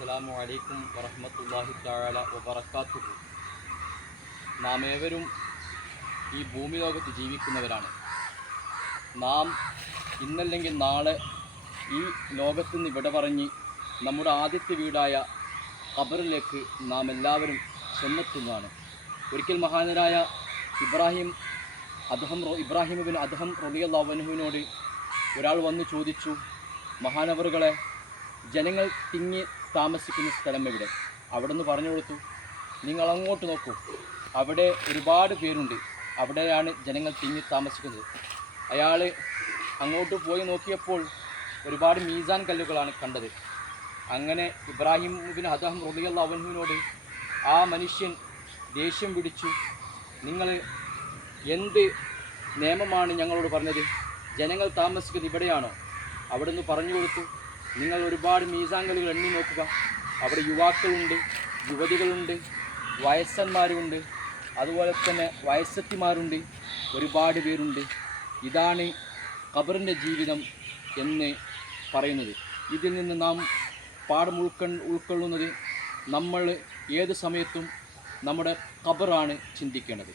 അസ്സലാമു അലൈക്കും വറഹ്മത്തുള്ളാഹി തആല വബറകാതുഹു. നാം ഏവരും ഈ ഭൂമി ലോകത്ത് ജീവിക്കുന്നവരാണ്. നാം ഇന്നല്ലെങ്കിൽ നാളെ ഈ ലോകത്തു നിന്ന് വിട പറഞ്ഞ് നമ്മുടെ ആദ്യത്തെ വീടായ ഖബറിലേക്ക് നാം എല്ലാവരും ചെന്നെത്തുന്നതാണ്. ഒരിക്കൽ മഹാനരായ ഇബ്രാഹിം ബിൻ അദ്ഹം റളിയല്ലാഹു അൻഹുവിനോട് ഒരാൾ വന്ന് ചോദിച്ചു, മഹാനവറുകളെ, ജനങ്ങൾ തിങ്ങി താമസിക്കുന്ന സ്ഥലം എവിടെ? അവിടെ നിന്ന് പറഞ്ഞു കൊടുത്തു, നിങ്ങൾ അങ്ങോട്ട് നോക്കൂ, അവിടെ ഒരുപാട് പേരുണ്ട്, അവിടെയാണ് ജനങ്ങൾ തിങ്ങി താമസിക്കുന്നത്. അയാൾ അങ്ങോട്ട് പോയി നോക്കിയപ്പോൾ ഒരുപാട് മീസാൻ കല്ലുകളാണ് കണ്ടത്. അങ്ങനെ ഇബ്രാഹിം ബിൻ അദ്ഹം റളിയല്ലാഹു അൻഹുവിനോട് ആ മനുഷ്യൻ ദേഷ്യം പിടിച്ചു, നിങ്ങൾ എന്ത് നിയമമാണ് ഞങ്ങളോട് പറഞ്ഞത്? ജനങ്ങൾ താമസിക്കുന്നത് ഇവിടെയാണോ? അവിടെ നിന്ന് പറഞ്ഞു കൊടുത്തു, നിങ്ങൾ ഒരുപാട് മീസാങ്കലുകൾ എണ്ണി നോക്കുക, അവിടെ യുവാക്കളുണ്ട്, യുവതികളുണ്ട്, വയസ്സന്മാരുണ്ട്, അതുപോലെ തന്നെ വയസ്സത്തിമാരുണ്ട്, ഒരുപാട് പേരുണ്ട്. ഇതാണ് ഖബറിൻ്റെ ജീവിതം എന്ന് പറയുന്നത്. ഇതിൽ നിന്ന് നാം പാഠം ഉൾക്കൊള്ളുന്നത്, നമ്മൾ ഏത് സമയത്തും നമ്മുടെ ഖബറാണ് ചിന്തിക്കേണ്ടത്.